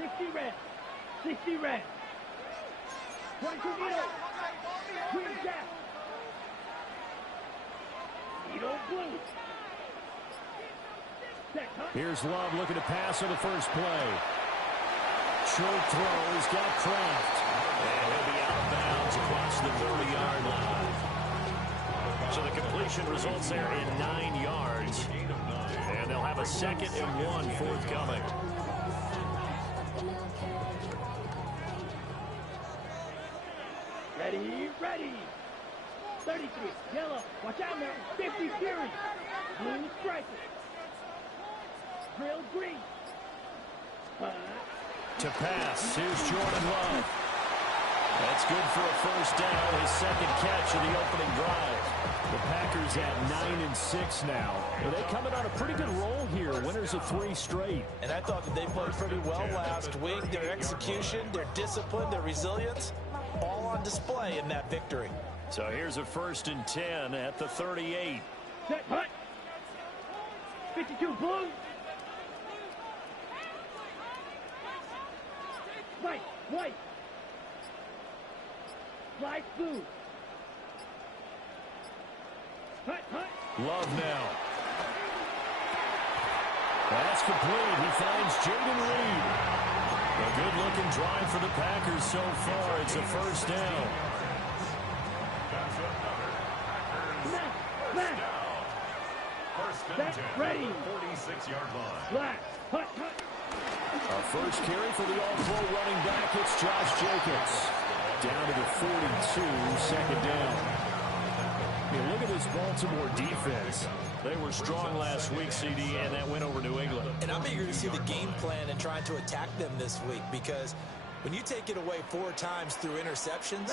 60 red. 60 red. 22 needle. Green gas. Needle blue. Here's Love looking to pass on the first play. Short throw. He's got Kraft. And he'll be out of bounds across the 30-yard line. So the completion results there in 9 yards. And they'll have a 2nd and 1 forthcoming. Ready. 33, yellow. Watch out now. 50 Fury. Blue striker. Drill green. To pass. Here's Jordan Love. That's good for a first down. His 2nd catch of the opening drive. The Packers at 9-6 now. Well, they coming on a pretty good roll here. Winners of 3 straight. And I thought that they played pretty well last week. Their execution, their discipline, their resilience, all on display in that victory. So here's a 1st and 10 at the 38. Set, hut. 52 blue. White. Fly blue. Hut. Love now. That's complete. He finds Jaden Reed. A good-looking drive for the Packers so far. It's a first down. That's ready. 46-yard line. Black. Hut. Our first carry for the all-pro running back. It's Josh Jacobs. Down to the 42, 2nd down. Hey, look at this Baltimore defense. They were strong last week, CD, and that went over New England. And I'm eager to see the game plan and trying to attack them this week, because when you take it away 4 times through interceptions,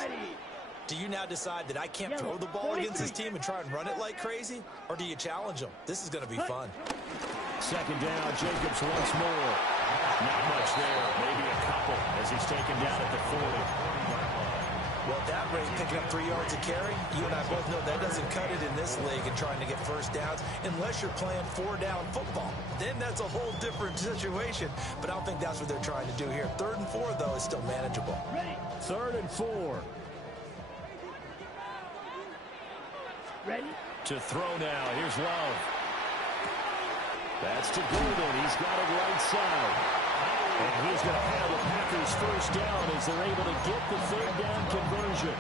do you now decide that I can't throw the ball against this team and try and run it like crazy? Or do you challenge them? This is going to be fun. 2nd down, Jacobs once more. Not much there, maybe a couple as he's taken down at the 40. Well, at that rate, picking up 3 yards a carry, you and I both know that doesn't cut it in this league and trying to get first downs unless you're playing 4-down football. Then that's a whole different situation, but I don't think that's what they're trying to do here. 3rd and 4, though, is still manageable. 3rd and 4. Ready? To throw now. Here's Love. That's to Golden. He's got it right side. And he's going to have the Packers first down as they're able to get the 3rd down conversion.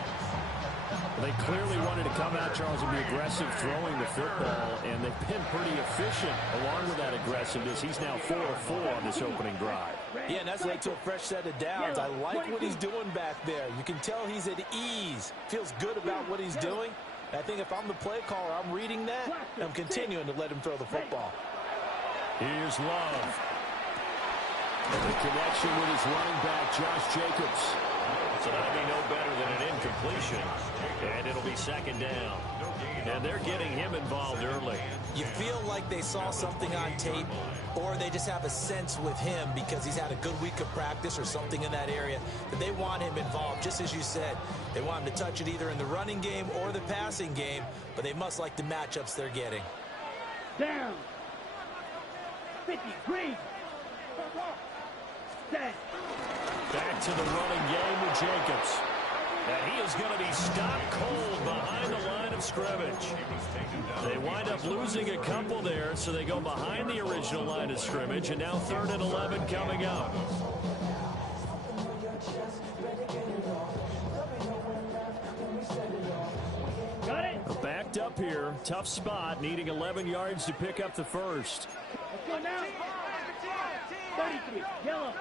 They clearly wanted to come out, Charles, and be aggressive throwing the football, and they've been pretty efficient along with that aggressiveness. He's now 4 of 4 on this opening drive. Yeah, and that's led to a fresh set of downs. I like what he's doing back there. You can tell he's at ease, feels good about what he's doing. I think if I'm the play caller, I'm reading that, and I'm continuing to let him throw the football. Here's Love. The connection with his running back, Josh Jacobs. So that'll be no better than an incompletion. And it'll be 2nd down. And they're getting him involved early. You feel like they saw something on tape, or they just have a sense with him because he's had a good week of practice or something in that area that they want him involved. Just as you said, they want him to touch it either in the running game or the passing game, but they must like the matchups they're getting. Down. 50 green. Set. Back to the running game with Jacobs. And he is going to be stopped cold behind the line of scrimmage. They wind up losing a couple there, so they go behind the original line of scrimmage, and now 3rd and 11 coming up. Got it. Backed up here. Tough spot, needing 11 yards to pick up the first. Let's go now. 33, yellow.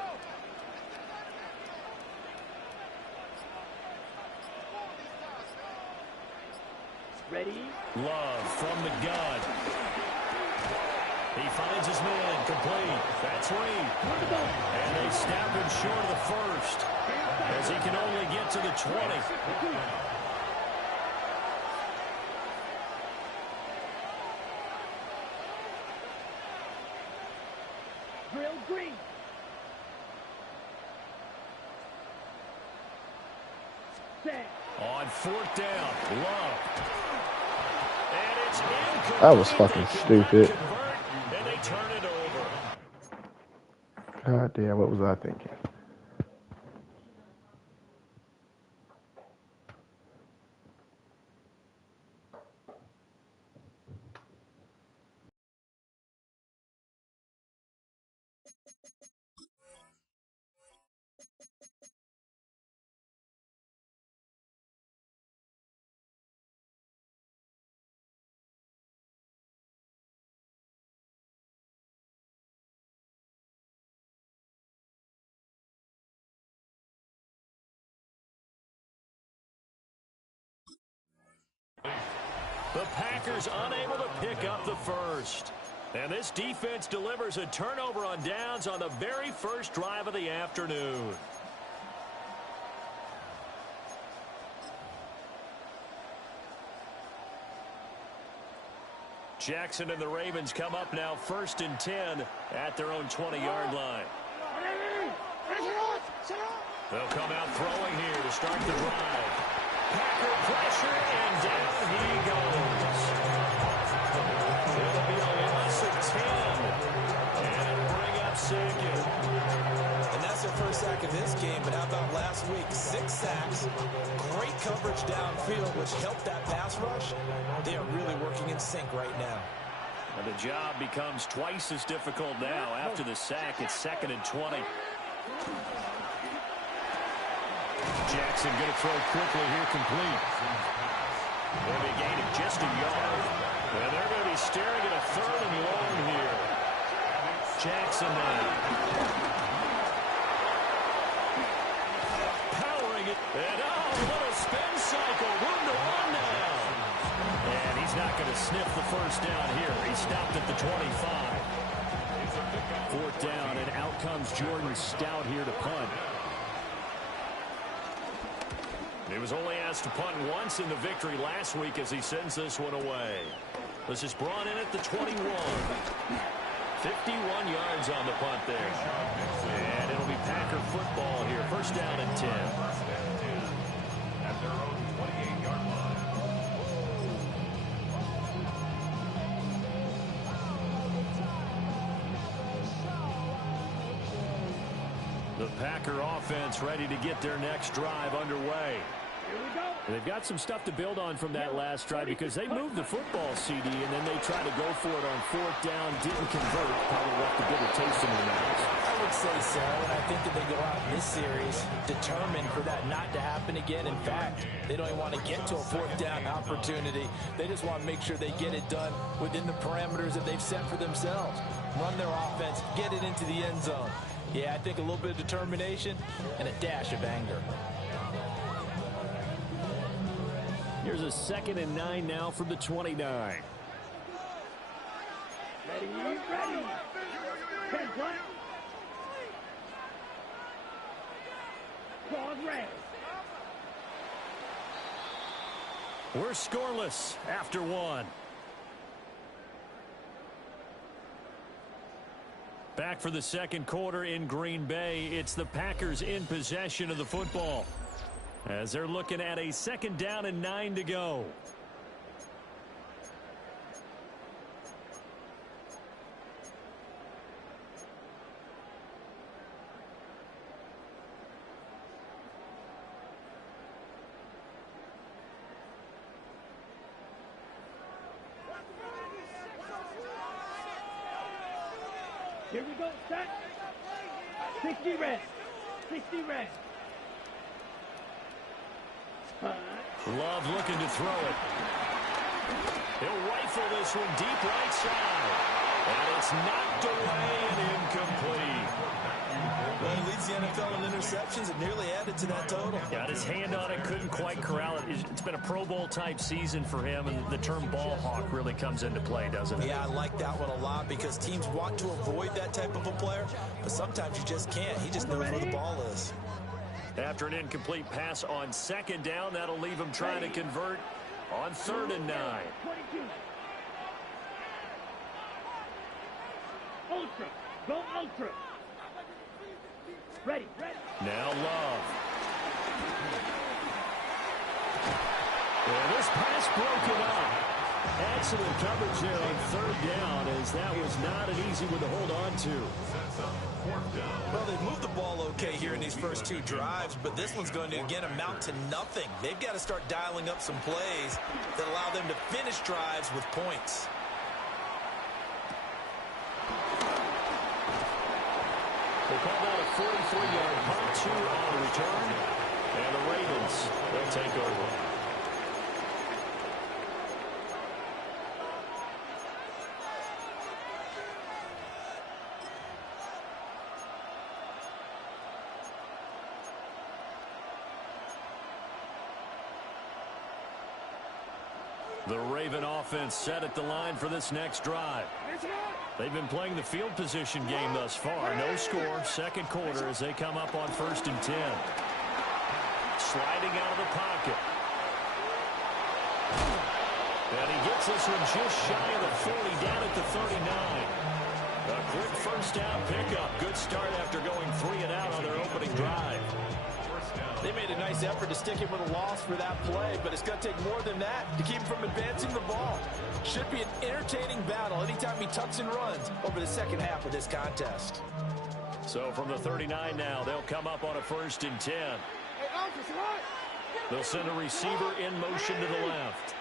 Ready? Love from the gun. He finds his man, complete. That's Reed. And they snap him short of the first, as he can only get to the 20. Drill green. Set. On 4th down, Love. And it's incomplete. That was fucking stupid. And they turn it over. God damn, what was I thinking? The Packers unable to pick up the first. And this defense delivers a turnover on downs on the very first drive of the afternoon. Jackson and the Ravens come up now 1st and 10 at their own 20-yard line. They'll come out throwing here to start the drive. Packer pressure, and down he goes. It'll be a loss of 10. And it'll bring up second. And that's their first sack of this game, but how about last week? 6 sacks, great coverage downfield, which helped that pass rush. They are really working in sync right now. And the job becomes twice as difficult now. After the sack, it's 2nd and 20. Jackson going to throw quickly here, complete. They'll be gaining just a yard. And they're going to be staring at a 3rd and long here. Jackson now. Powering it. And a little spin cycle. Room to run now. And he's not going to sniff the first down here. He stopped at the 25. 4th down, and out comes Jordan Stout here to punt. He was only asked to punt once in the victory last week as he sends this one away. This is brought in at the 21. 51 yards on the punt there. And it'll be Packer football here. 1st down and 10. At their own 28-yard line. The Packer offense ready to get their next drive underway. They've got some stuff to build on from that last drive because they moved the football, CD, and then they tried to go for it on 4th down, didn't convert, probably left a bitter taste in their mouths. I would say so, and I think that they go out in this series determined for that not to happen again. In fact, they don't even want to get to a 4th down opportunity. They just want to make sure they get it done within the parameters that they've set for themselves. Run their offense, get it into the end zone. Yeah, I think a little bit of determination and a dash of anger. Here's a 2nd and 9 now from the 29. Ready. Ten play. Pause red. We're scoreless after 1. Back for the 2nd quarter in Green Bay. It's the Packers in possession of the football, as they're looking at a 2nd down and 9 to go. Here we go, set. 60 red. 60 red. Love looking to throw it. He'll rifle this one deep right side. And it's knocked away and incomplete. Well, he leads the NFL in interceptions and nearly added to that total. Got his hand on it, couldn't quite corral it. It's been a Pro Bowl type season for him, and the term ball hawk really comes into play, doesn't it? Yeah, I like that one a lot because teams want to avoid that type of a player, but sometimes you just can't. He just knows where the ball is. After an incomplete pass on 2nd down, that'll leave him trying to convert on 3rd and 9. 22. Ultra. Go ultra. Ready. Now Love. And this pass broken up. Excellent coverage there on third down, as that was not an easy one to hold on to. Well, they've moved the ball okay here in these first two drives, but this one's going to, again, amount to nothing. They've got to start dialing up some plays that allow them to finish drives with points. They called out a 43-yard punt, 2 on the return, and the Ravens will take over. The Raven offense set at the line for this next drive. They've been playing the field position game thus far. No score, second quarter as they come up on 1st and 10. Sliding out of the pocket. And he gets this one just shy of the 40, down at the 39. A quick first down pickup. Good start after going 3 and out on their opening drive. They made a nice effort to stick him with a loss for that play, but it's going to take more than that to keep him from advancing the ball. Should be an entertaining battle anytime he tucks and runs over the second half of this contest. So from the 39 now, they'll come up on a 1st and 10. They'll send a receiver in motion to the left.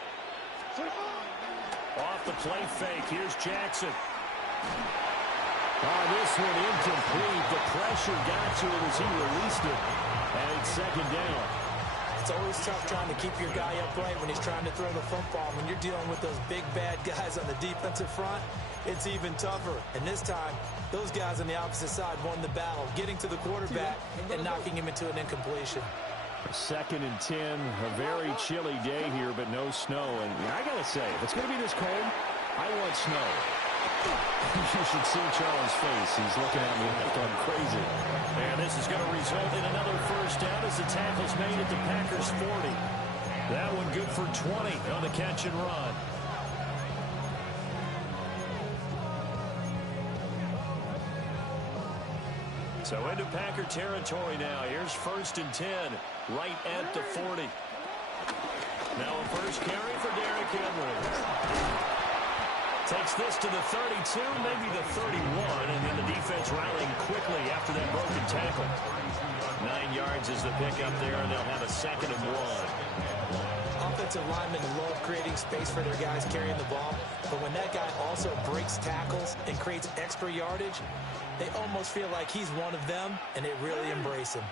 Off the play fake, here's Jackson. This one incomplete. The pressure got to him as he released it. And it's second down. It's always tough trying to keep your guy upright when he's trying to throw the football. When you're dealing with those big, bad guys on the defensive front, it's even tougher. And this time, those guys on the opposite side won the battle, getting to the quarterback and knocking him into an incompletion. 2nd and 10, a very chilly day here, but no snow. And I got to say, if it's going to be this cold, I want snow. You should see Charles' face. He's looking at me like I'm crazy. And this is going to result in another first down as the tackle's made at the Packers' 40. That one good for 20 on the catch and run. So into Packer territory now. Here's 1st and 10, right at the 40. Now a first carry for Derrick Henry. Takes this to the 32, maybe the 31, and then the defense rallying quickly after that broken tackle. 9 yards is the pickup there, and they'll have a 2nd and 1. Offensive linemen love creating space for their guys carrying the ball, but when that guy also breaks tackles and creates extra yardage, they almost feel like he's one of them, and they really embrace him.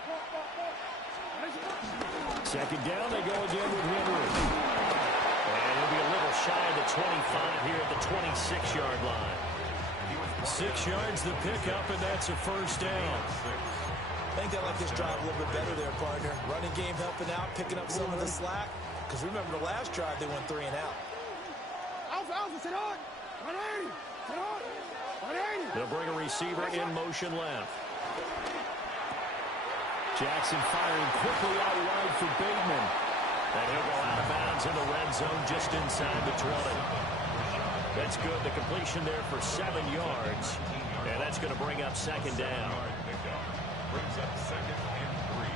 2nd down, they go again with Henry. He'll be a little shy of the 25 here at the 26-yard line. 6 yards the pickup, and that's a first down. I think they like this drive a little bit better there, partner. Running game helping out, picking up some of the slack. Because remember the last drive, they went 3 and out. They'll bring a receiver in motion left. Jackson firing quickly out wide for Bateman. And he'll go out of bounds in the red zone just inside the 20. That's good. The completion there for 7 yards. And that's going to bring up 2nd down. Brings up 2nd and 3.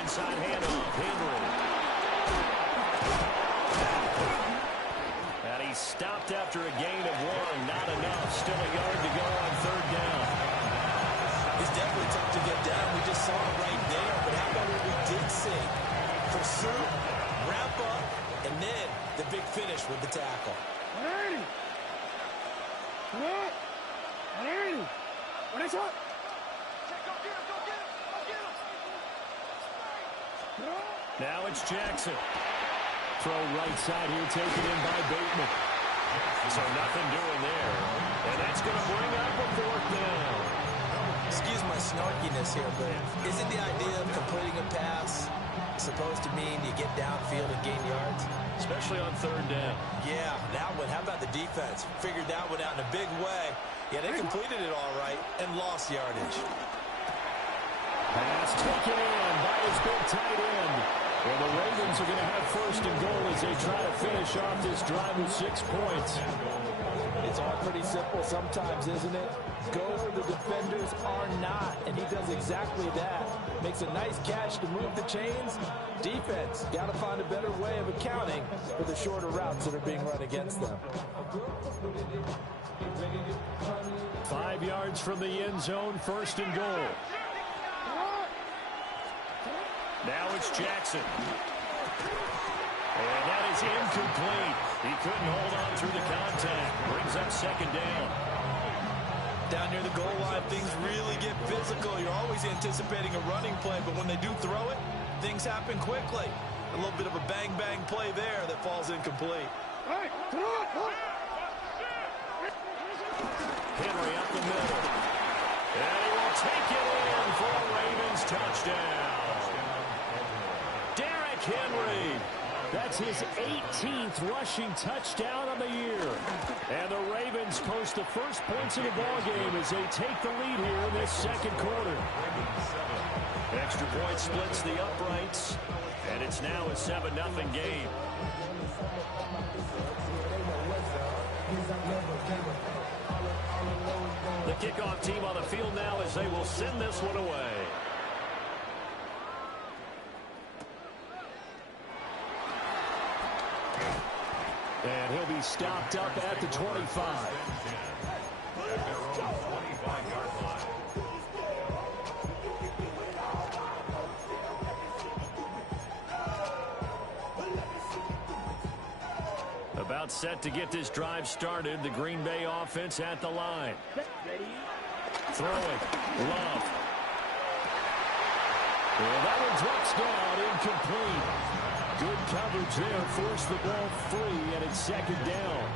Inside handoff. Henry. And he stopped after a gain of 1. Not enough. Still a yard to go on 3rd down. It's definitely tough to get down. We just saw it right there. But how about what we did see? Pursue, wrap up, and then the big finish with the tackle. Now it's Jackson. Throw right side here, taken in by Bateman. So nothing doing there. And that's going to bring up a 4th down. Excuse my snarkiness here, but isn't the idea of completing a pass supposed to mean you get downfield and gain yards? Especially on 3rd down. Yeah, that one. How about the defense? Figured that one out in a big way. Yeah, they completed it all right and lost yardage. Pass taken in by his big tight end. Well, the Ravens are going to have 1st and goal as they try to finish off this drive with 6 points. It's It's all pretty simple sometimes, isn't it? Go where the defenders are not, and he does exactly that. Makes a nice catch to move the chains. Defense, got to find a better way of accounting for the shorter routes that are being run against them. 5 yards from the end zone, first and goal. Now it's Jackson. And that is incomplete. He couldn't hold on through the contact. Brings up second down. Down near the goal line, things really get physical. You're always anticipating a running play, but when they do throw it, things happen quickly. A little bit of a bang-bang play there that falls incomplete. Henry up the middle. And he will take it in for a Ravens touchdown. Derrick Henry. That's his 18th rushing touchdown on the year. And the Ravens post the first points of the ballgame as they take the lead here in this second quarter. Extra point splits the uprights, and it's now a 7-0 game. The kickoff team on the field now as they will send this one away. And he'll be stopped up at the 25. About set to get this drive started. The Green Bay offense at the line. Throwing. Love. And that one drops down, incomplete. Good coverage there, forced the ball free, and it's second down.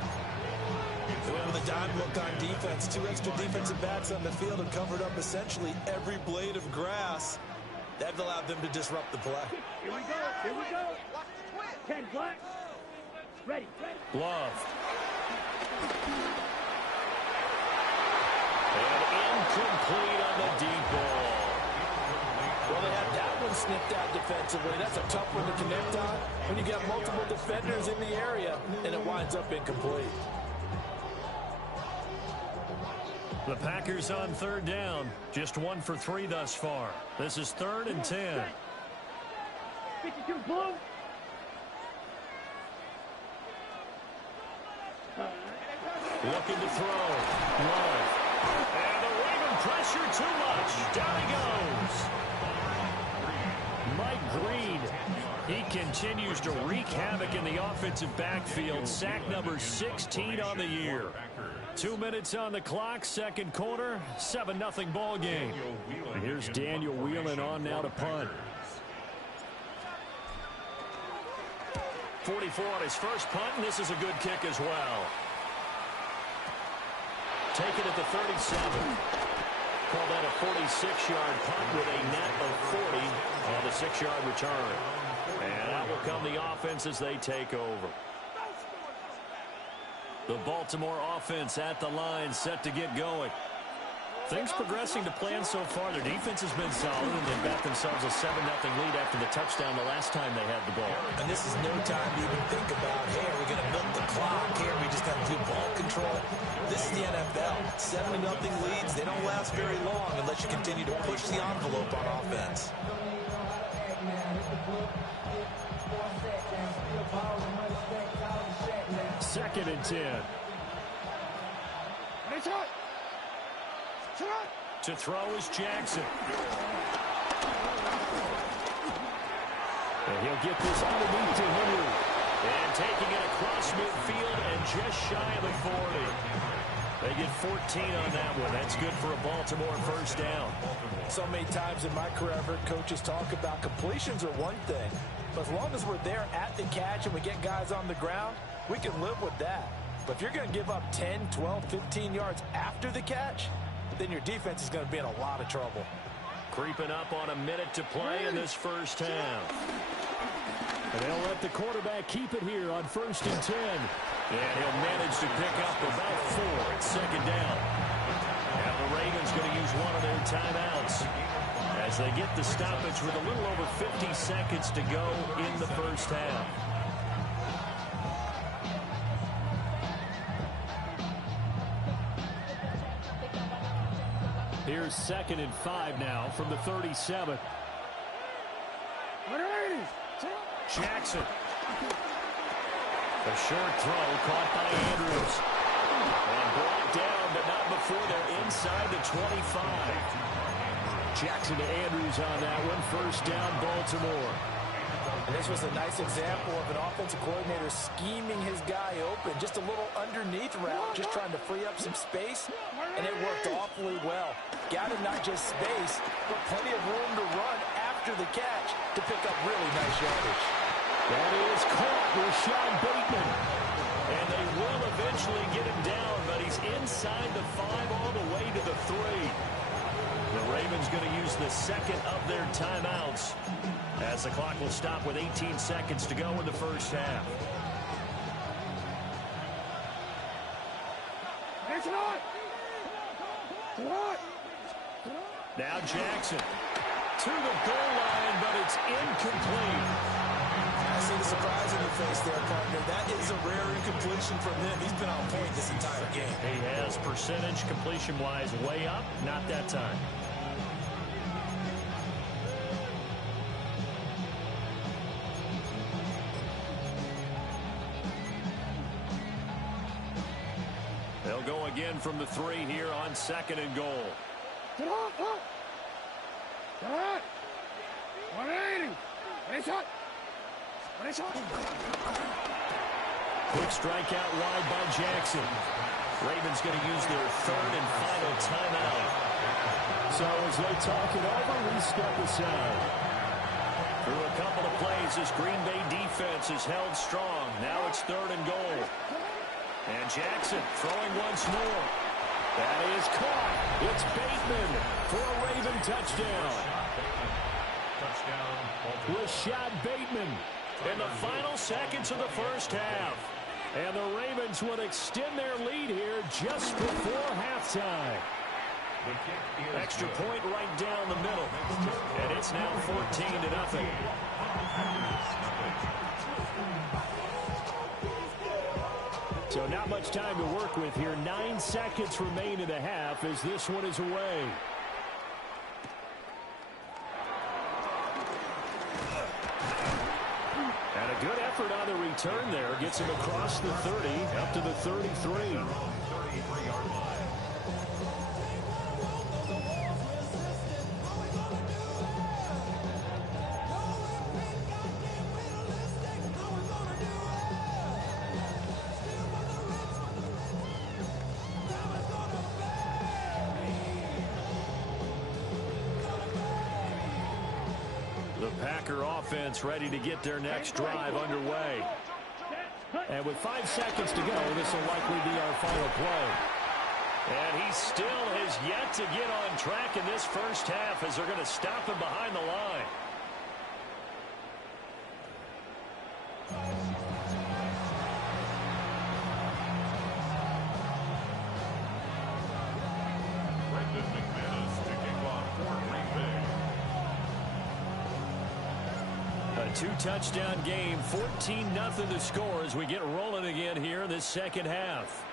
With a dime look on defense, 2 extra defensive backs on the field have covered up essentially every blade of grass. That allowed them to disrupt the play. Here we go. Here we go. 10 black. Ready. Love. And incomplete on the deep ball. Well, they had that one snipped out defensively. That's a tough one to connect on when you got multiple defenders in the area, and it winds up incomplete. The Packers on third down. Just 1 for 3 thus far. This is 3rd and 10. 52 blue. Looking to throw. Love. And the Raven pressure too much. Down he goes. Mike Green. He continues to wreak havoc in the offensive backfield. Sack number 16 on the year. 2 minutes on the clock, second quarter, 7-0 ball game. Here's Daniel Whelan on now to punt. 44 on his first punt, and this is a good kick as well. Taken at the 37. Call that a 46-yard punt with a net of 40 on the 6-yard return. And out will come the offense as they take over. The Baltimore offense at the line, set to get going. Things progressing to plan so far. Their defense has been solid, and they've got themselves a 7-0 lead after the touchdown the last time they had the ball. And this is no time to even think about, hey, are we going to milk the clock? Here, we just have to do ball control. This is the NFL. 7-0 leads, they don't last very long unless you continue to push the envelope on offense. Second and 10. To throw is Jackson. And he'll get this underneath to Henry. And taking it across midfield and just shy of the 40. They get 14 on that one. That's good for a Baltimore first down. So many times in my career, I've heard coaches talk about completions are one thing. But as long as we're there at the catch and we get guys on the ground, we can live with that. But if you're going to give up 10, 12, 15 yards after the catch, then your defense is going to be in a lot of trouble. Creeping up on a minute to play in this first half. And they'll let the quarterback keep it here on 1st and 10. And he'll manage to pick up about 4 at second down. And the Ravens going to use one of their timeouts as they get the stoppage with a little over 50 seconds to go in the first half. 2nd and 5 now from the 37. Jackson. A short throw caught by Andrews. And brought down, but not before they're inside the 25. Jackson to Andrews on that one. First down, Baltimore. And this was a nice example of an offensive coordinator scheming his guy open. Just a little underneath route, just trying to free up some space. And it worked awfully well. Got him not just space, but plenty of room to run after the catch to pick up really nice yardage. That is caught, Rashad Bateman. And they will eventually get him down, but he's inside the 5 all the way to the 3. The Ravens going to use the second of their timeouts as the clock will stop with 18 seconds to go in the first half. Now Jackson to the goal line, but it's incomplete. I see the surprise in the face there, partner. That is a rare incompletion from him. He's been on point this entire game. He has percentage completion-wise way up, not that time. They'll go again from the 3 here on 2nd and goal. Get on, up. Get on. 180. Nice shot. Nice shot. Quick strike out wide by Jackson. Ravens going to use their 3rd and final timeout. So as they talk it over, we step aside. Through a couple of plays, this Green Bay defense is held strong. Now it's 3rd and goal. And Jackson throwing once more. That is caught. It's Bateman for a Raven touchdown. Rashad Bateman In the final seconds of the first half. And the Ravens would extend their lead here just before halftime. Extra point right down the middle. And it's now 14-0. So not much time to work with here. 9 seconds remain in the half as this one is away. And a good effort on the return there. Gets him across the 30, up to the 33. Packer offense ready to get their next drive underway. And with 5 seconds to go, this will likely be our final play. And he still has yet to get on track in this first half as they're going to stop him behind the line. A 2-touchdown game, 14-0 to score as we get rolling again here in this second half.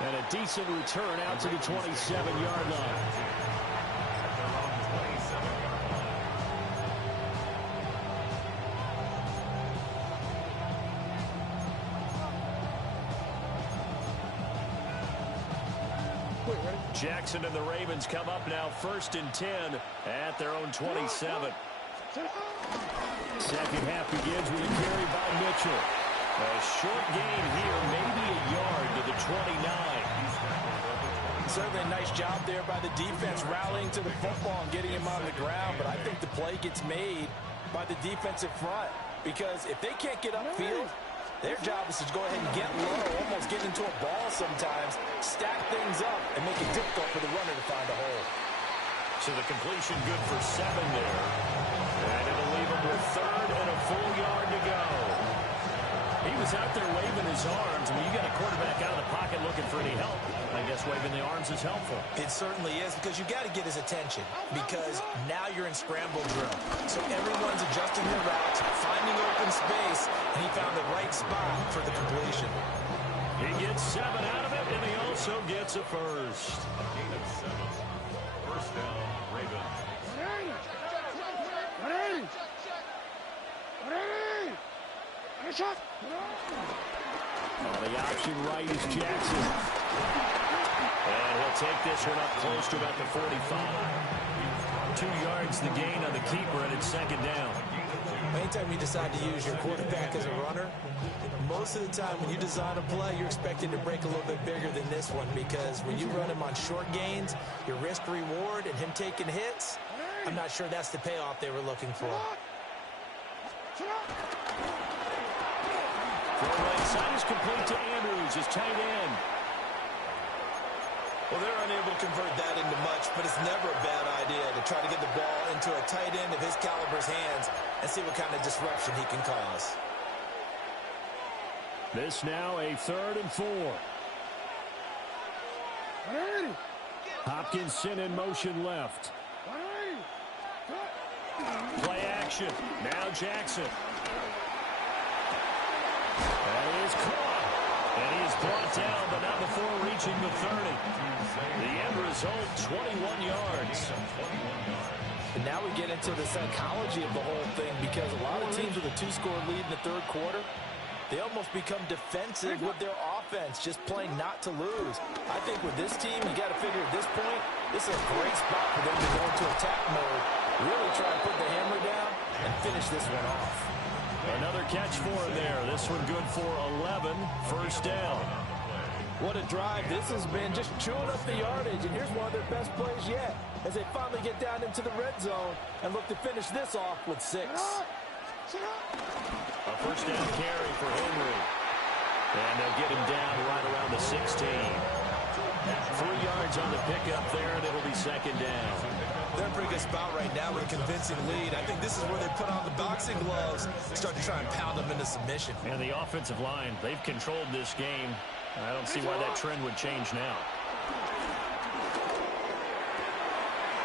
And a decent return out to the 27-yard line. Jackson and the Ravens come up now 1st and 10 at their own 27. Second half begins with a carry by Mitchell. A short gain here, maybe a yard to the 29. Certainly a nice job there by the defense rallying to the football and getting him on the ground, but I think the play gets made by the defensive front because if they can't get upfield, their job is to go ahead and get low, almost get into a ball sometimes, stack things up, and make it difficult for the runner to find a hole. So the completion good for 7 there. And it'll leave him with 3rd and a full yard to go. He was out there waving his arms. I mean, you got a quarterback out of the pocket looking for any help. I guess waving the arms is helpful. It certainly is because you got to get his attention because now you're in scramble drill. So everyone's adjusting their routes, finding open space, and he found the right spot for the completion. He gets 7 out of it, and he also gets a first. A gain of 7. First down, Ravens. On the option right is Jackson. And he'll take this one up close to about the 45. 2 yards the gain on the keeper, and it's second down. Anytime you decide to use your quarterback as a runner, most of the time when you design a play, you're expecting to break a little bit bigger than this one, because when you run him on short gains, your risk-reward and him taking hits, I'm not sure that's the payoff they were looking for. Throw right side is complete to Andrews, his tight end. Well, they're unable to convert that into much, but it's never a bad idea to try to get the ball into a tight end of his caliber's hands and see what kind of disruption he can cause. This now a 3rd and 4. Hopkinson in motion left. Play action. Now Jackson. That is caught. And he is brought down, but not before reaching the 30. The end result, 21 yards. And now we get into the psychology of the whole thing, because a lot of teams with a 2-score lead in the 3rd quarter, they almost become defensive with their offense, just playing not to lose. I think with this team, you got to figure at this point, this is a great spot for them to go into attack mode, really try to put the hammer down and finish this one off. Another catch for him there. This one good for 11. First down. What a drive this has been, just chewing up the yardage. And here's one of their best plays yet, as they finally get down into the red zone and look to finish this off with 6. A first down carry for Henry. And they'll get him down right around the 16. 3 yards on the pickup there, and it'll be second down. They're in a pretty good spot right now with a convincing lead. I think this is where they put on the boxing gloves and start to try and pound them into submission. And the offensive line, they've controlled this game. I don't see why that trend would change now.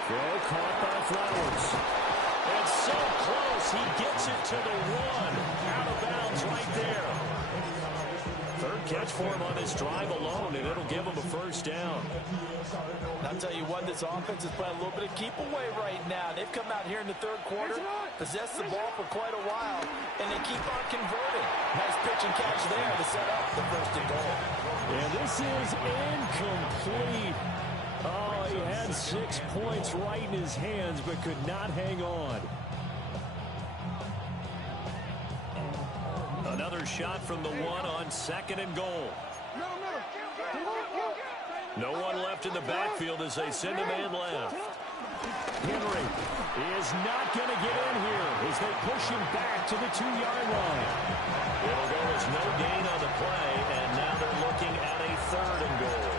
Throw caught by Flowers. It's so close. He gets it to the 1. Out of bounds right there. 3rd catch for him on this drive alone, and it'll give him a first down. I'll tell you what, this offense is playing a little bit of keep away right now. They've come out here in the 3rd quarter, possessed the ball for quite a while, and they keep on converting. Nice pitch and catch there to set up the 1st and goal. And this is incomplete. Oh, he had 6 points right in his hands, but could not hang on. Another shot from the 1 on 2nd and goal. No one left in the backfield as they send a man left. Henry is not going to get in here as they push him back to the 2-yard line. It'll go as no gain on the play, and now they're looking at a 3rd and goal.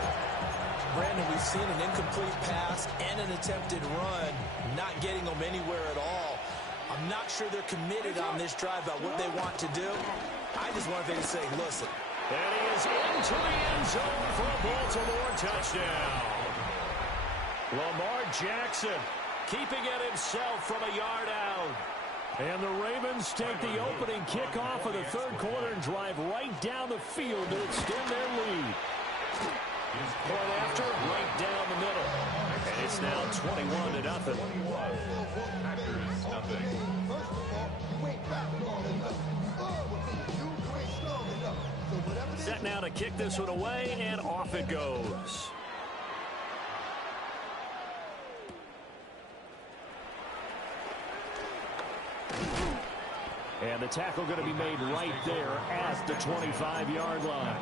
Brandon, we've seen an incomplete pass and an attempted run, not getting them anywhere at all. I'm not sure they're committed on this drive about what they want to do. I just want them to say, listen. And he is into the end zone for a Baltimore touchdown. Lamar Jackson keeping it himself from a yard out. And the Ravens take the opening kickoff of the 3rd quarter and drive right down the field to extend their lead. Point after, right down the middle. And it's now 21-0. Set now to kick this one away, and off it goes. And the tackle going to be made right there at the 25-yard line.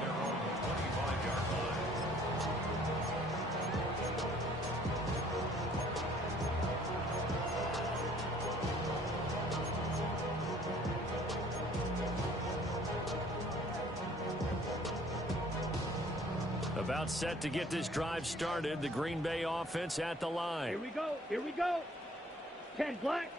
About set to get this drive started. The Green Bay offense at the line. Here we go. Here we go. 10 black.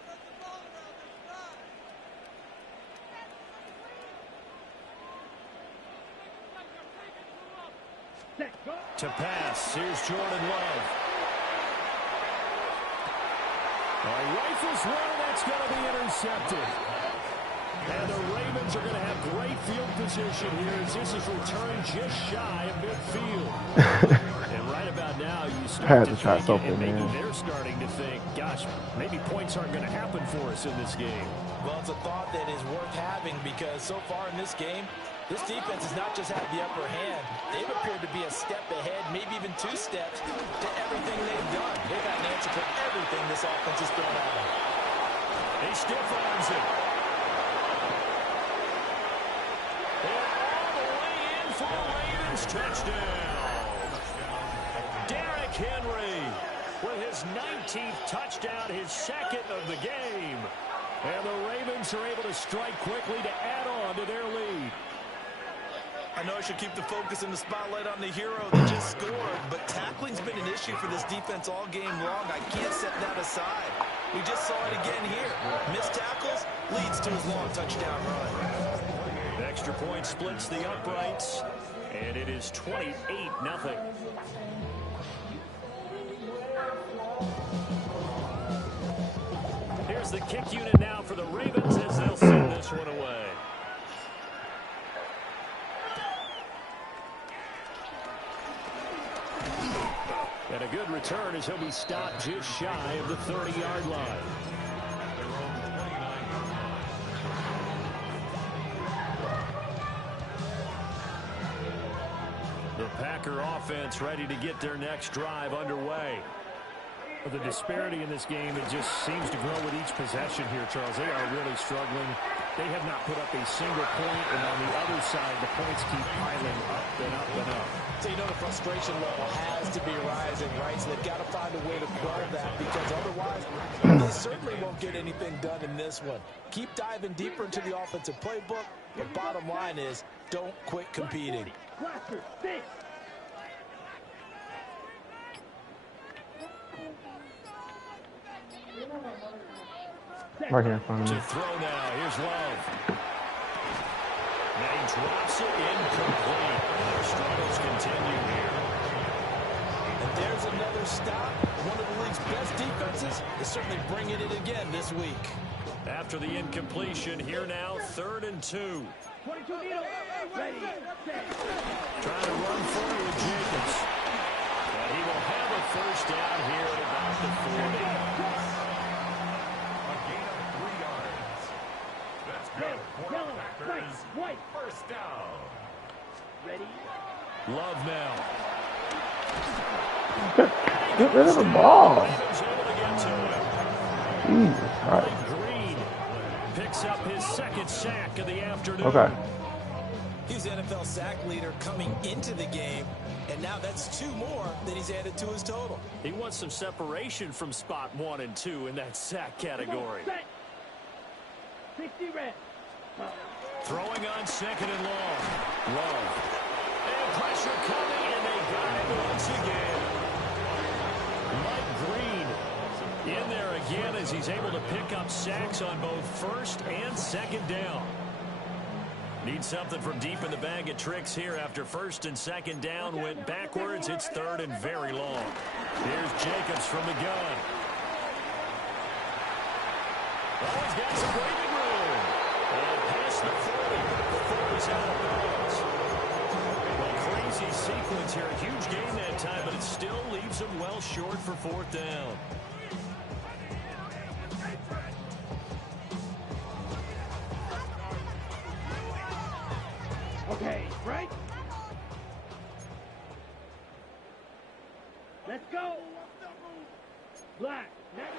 To pass. Here's Jordan Love. A rifles one that's going to be intercepted. And the Ravens are going to have great field position here as this is returned just shy of midfield. And right about now, you start to try think, something, and maybe man. they're starting to think, gosh, maybe points aren't going to happen for us in this game. Well, it's a thought that is worth having because so far in this game, this defense has not just had the upper hand. They've appeared to be a step ahead, maybe even 2 steps to everything they've done. They've got an answer for everything this offense has thrown at them. He stiff arms it. And all the way in for a Ravens touchdown. Derrick Henry with his 19th touchdown, his second of the game. And the Ravens are able to strike quickly to add on to their lead. I know I should keep the focus and the spotlight on the hero that just scored, but tackling's been an issue for this defense all game long. I can't set that aside. We just saw it again here. Missed tackles leads to his long touchdown run. Extra point splits the uprights, and it is 28-0. Here's the kick unit now for the Ravens as they'll send this one away. And a good return as he'll be stopped just shy of the 30-yard line. The Packer offense ready to get their next drive underway. The disparity in this game, it just seems to grow with each possession here, Charles. They are really struggling. They have not put up a single point, and on the other side, the points keep piling up and up and up. So you know the frustration level has to be rising, right? So they've got to find a way to quell that because otherwise they certainly won't get anything done in this one. Keep diving deeper into the offensive playbook, but bottom line is don't quit competing. Right here in front of To me. throw now, here's Love. Now he drops it incomplete. And their struggles continue here. And there's another stop. One of the league's best defenses is certainly bringing it again this week. After the incompletion, here now, 3rd and 2. 22 needle. Ready, set. Trying to run forward with Jacobs. And he will have a first down here at about the 40. A gain of 3 yards. That's good. Yellow, right, white. First down. Ready. Love now. Get rid of the ball. Ravens able to get to it. Jesus Christ. Green picks up his 2nd sack of the afternoon. Okay. He's the NFL sack leader coming into the game, and now that's 2 more that he's added to his total. He wants some separation from spot 1 and 2 in that sack category. Set. 60 red. Throwing on 2nd and long. Love. And pressure coming, and they got it once again. Mike Green in there again as he's able to pick up sacks on both 1st and 2nd down. Need something from deep in the bag of tricks here after 1st and 2nd down went backwards. It's 3rd and very long. Here's Jacobs from the gun. Oh, he's got some breathing room. And past the 40. 40's out of bounds. Well, crazy sequence here. A huge gain that time, but it still leaves him well short for 4th down. Okay, right? Let's go. Black. Next.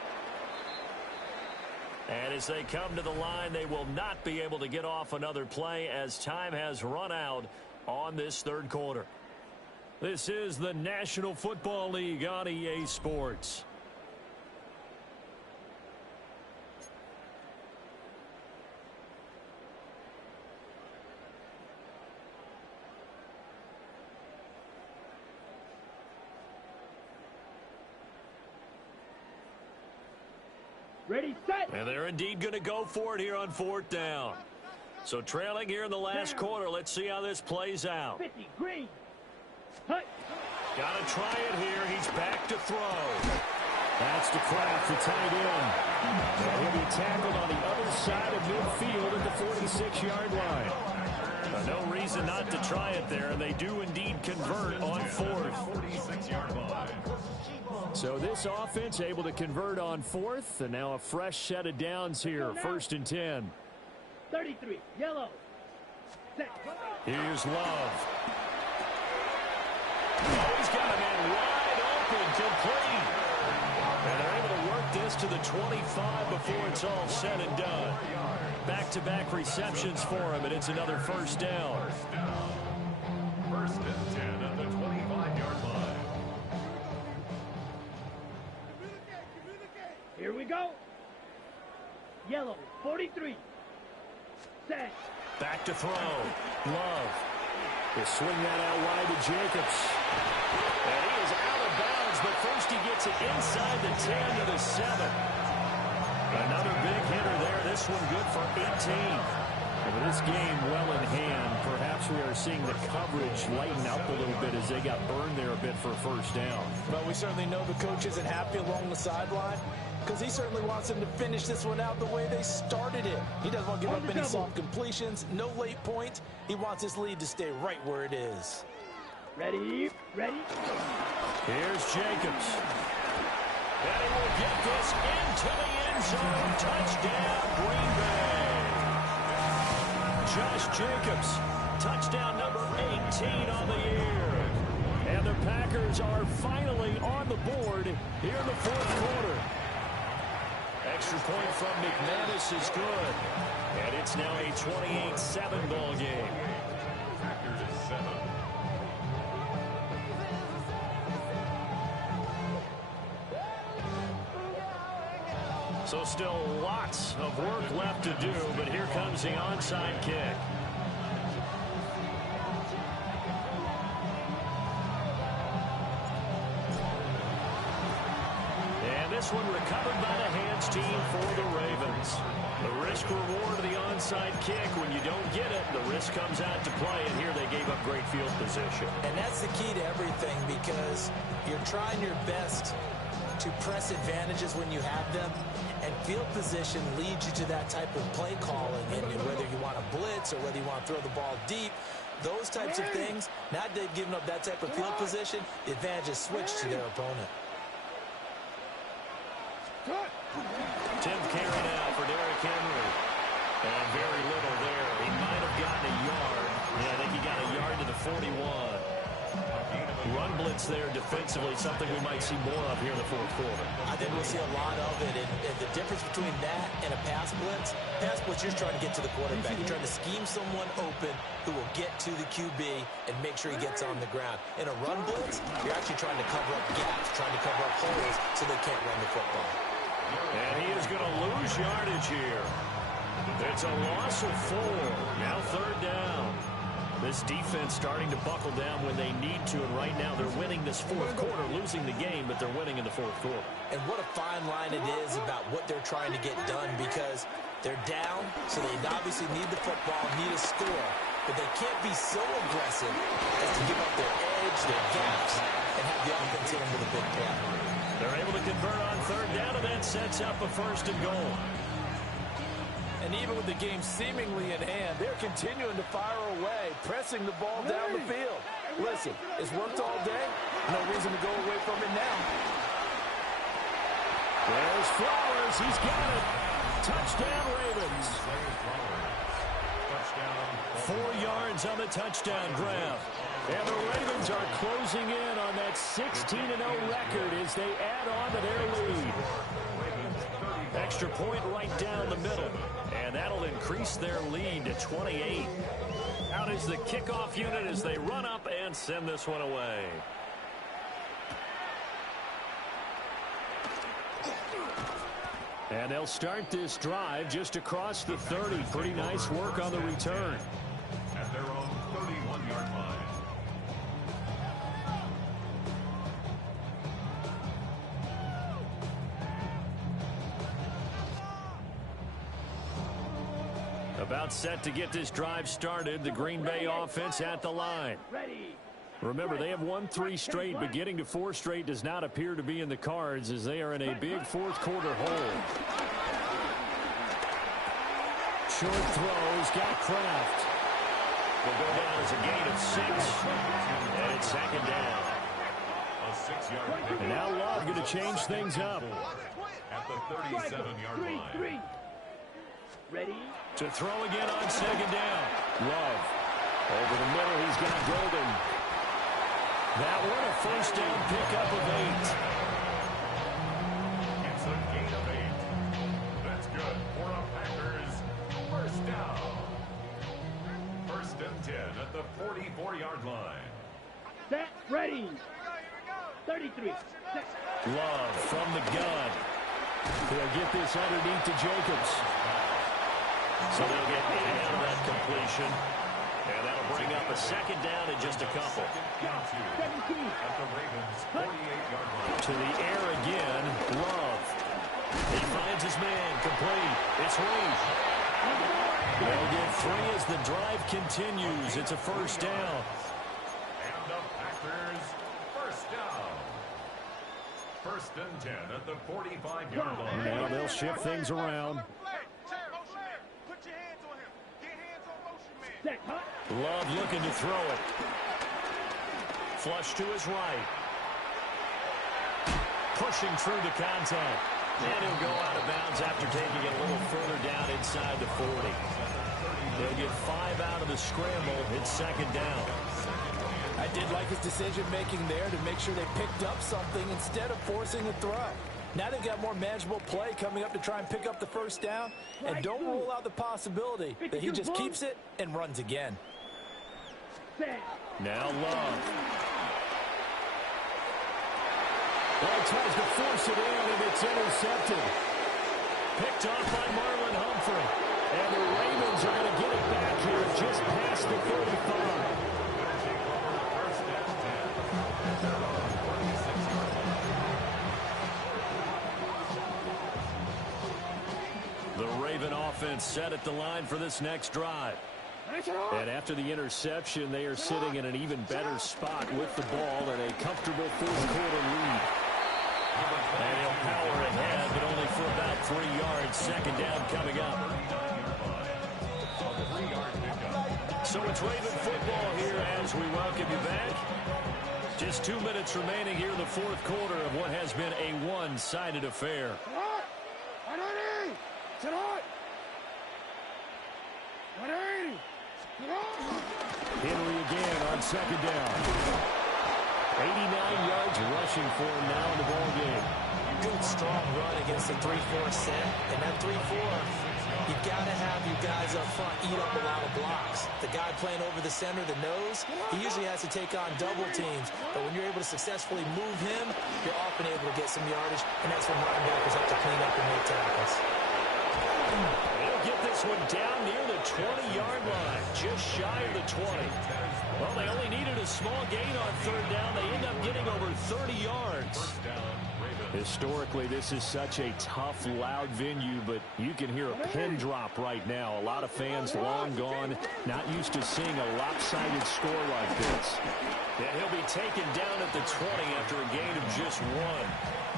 And as they come to the line, they will not be able to get off another play as time has run out on this 3rd quarter. This is the National Football League on EA Sports. Ready, set. And they're indeed going to go for it here on 4th down. So trailing here in the last quarter. Let's see how this plays out. 50 green. Hut. Got to try it here. He's back to throw. That's to Kraft, the tight end. And he'll be tackled on the other side of midfield at the 46-yard line. No reason not to try it there, and they do indeed convert on fourth. 46-yard line. So this offense able to convert on fourth, and now a fresh set of downs here, 1st and 10. 33, yellow. Set. Here's Love. Oh, he's got a man wide open, complete. And they're able to work this to the 25 before it's all said and done. Back-to-back receptions for him, and it's another first down. 1st and 10 at the 25-yard line. Here we go. Yellow, 43. Set. Back to throw. Love. He'll swing that out wide to Jacobs. And he is out of bounds, but first he gets it inside the 10 to the 7. Another big hitter there. This one good for 18. With this game well in hand, perhaps we are seeing the coverage lighten up a little bit as they got burned there a bit for a first down. But we certainly know the coach isn't happy along the sideline because he certainly wants them to finish this one out the way they started it. He doesn't want to give up any soft completions, no late points. He wants his lead to stay right where it is. Ready, ready. Here's Jacobs. And he will get this into the end zone. Touchdown, Green Bay. Josh Jacobs, touchdown number 18 on the year. And the Packers are finally on the board here in the 4th quarter. Extra point from McManus is good. And it's now a 28-7 ball game. Packers 7. So still lots of work left to do, but here comes the onside kick. And this one recovered by the hands team for the Ravens. The risk reward of the onside kick. When you don't get it, the risk comes out to play, and here they gave up great field position. And that's the key to everything because you're trying your best to press advantages when you have them, and field position leads you to that type of play calling, and whether you want to blitz or whether you want to throw the ball deep, those types of things, now they've given up that type of field position, the advantage is switched to their opponent. 10th carry now for Derrick Henry. And very little there. He might have gotten a yard. Yeah, I think he got a yard to the 41. Run blitz there defensively, something we might see more of here in the 4th quarter. I think we'll see a lot of it, and the difference between that and a pass blitz, you're trying to get to the quarterback. You're trying to scheme someone open who will get to the QB and make sure he gets on the ground. In a run blitz, you're actually trying to cover up gaps, trying to cover up holes so they can't run the football. And he is going to lose yardage here. It's a loss of 4. Now 3rd down. This defense starting to buckle down when they need to, and right now they're winning this 4th quarter, losing the game, but they're winning in the 4th quarter. And what a fine line it is about what they're trying to get done because they're down, so they obviously need the football, need a score, but they can't be so aggressive as to give up their edge, their gaps, and have the offense hit them with a big play. They're able to convert on 3rd down, and that sets up a 1st and goal. And even with the game seemingly in hand, they're continuing to fire away, pressing the ball down the field. Listen, it's worked all day. No reason to go away from it now. There's Flowers. He's got it. Touchdown, Ravens. 4 yards on the touchdown grab. And the Ravens are closing in on that 16-0 record as they add on to their lead. Extra point right down the middle. And that'll increase their lead to 28. Out is the kickoff unit as they run up and send this one away. And they'll start this drive just across the 30. Pretty nice work on the return. At their own 31-yard line. About set to get this drive started. The Green Bay offense at the line. Ready, Remember, they have won 3 straight, but getting to 4 straight does not appear to be in the cards as they are in a big fourth-quarter hole. Short throws, got Kraft. Will go down as a gain of 6, and it's second down. And now Love going to change things up. At the 37-yard line. Ready? To throw again on second down. Love. Over the middle, he's got Golden. That one a first down pickup of 8. It's a gain of 8. That's good for a Packers first down. First and 10 at the 44-yard line. Set. Ready. 33. Set. Love from the gun. They'll get this underneath to Jacobs. So they'll get 8 out of that completion. And that'll bring up a second down in just a couple. 17. At the Ravens' 48-yard line. To the air again, Love. He finds his man, complete. It's Reed. They'll get 3 as the drive continues. It's a first down. And the Packers first down. First and 10 at the 45-yard line. Now they'll shift things around. Set. Hot. Love looking to throw it. Flush to his right. Pushing through the contact. And he'll go out of bounds after taking it a little further down inside the 40. They'll get 5 out of the scramble. It's second down. I did like his decision-making there to make sure they picked up something instead of forcing a throw. Now they've got more manageable play coming up to try and pick up the first down. And don't rule out the possibility that he just keeps it and runs again. Set. Now Love. Well, tries to force it in, and it's intercepted. Picked off by Marlon Humphrey. And the Ravens are going to get it back here just past the 35. The Raven offense set at the line for this next drive. And after the interception, they are sitting in an even better spot with the ball and a comfortable fourth-quarter lead. And he'll power ahead, but only for about 3 yards. Second down coming up. So it's Raven football here as we welcome you back. Just 2 minutes remaining here in the fourth quarter of what has been a one-sided affair. Henry again on second down. 89 yards rushing for him now in the ball game. Good, strong run against the 3-4 set. And that 3-4, you got to have you guys up front eat up a lot of blocks. The guy playing over the center, the nose, he usually has to take on double teams. But when you're able to successfully move him, you're often able to get some yardage. And that's when linebackers have to clean up and make tackles. They'll get this one down near the 20-yard line, just shy of the 20. Well, they only needed a small gain on third down. They end up getting over 30 yards. Historically, this is such a tough, loud venue, but you can hear a pin drop right now. A lot of fans long gone, not used to seeing a lopsided score like this. Yeah, he'll be taken down at the 20 after a gain of just 1.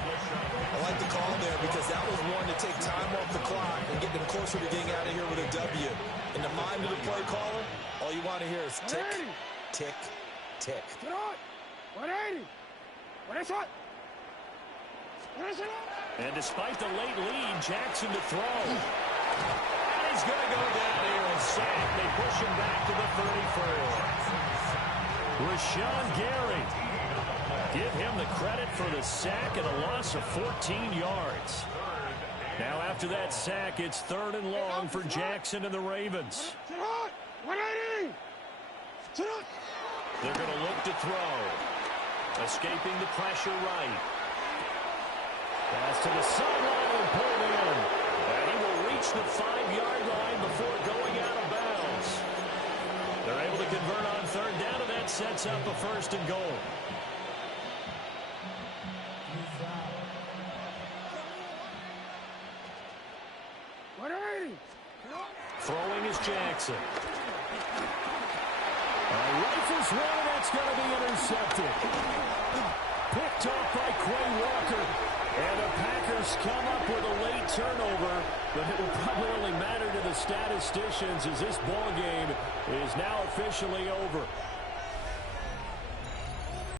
I like the call there because that was one to take time off the clock and get them closer to getting out of here with a W. In the mind of the play caller, all you want to hear is tick, tick, tick. And despite the late lead, Jackson to throw. And he's going to go down here and sack. They push him back to the 34. Rashawn Gary. Give him the credit for the sack and a loss of 14 yards. Now after that sack, it's 3rd and long for Jackson and the Ravens. They're going to look to throw. Escaping the pressure right. Pass to the sideline and pulled in. And he will reach the 5-yard line before going out of bounds. They're able to convert on third down, and that sets up a 1st and goal. Throwing is Jackson. Rifles one, and that's going to be intercepted. Picked off by Quay Walker. And the Packers come up with a late turnover, but it will probably only matter to the statisticians as this ball game is now officially over.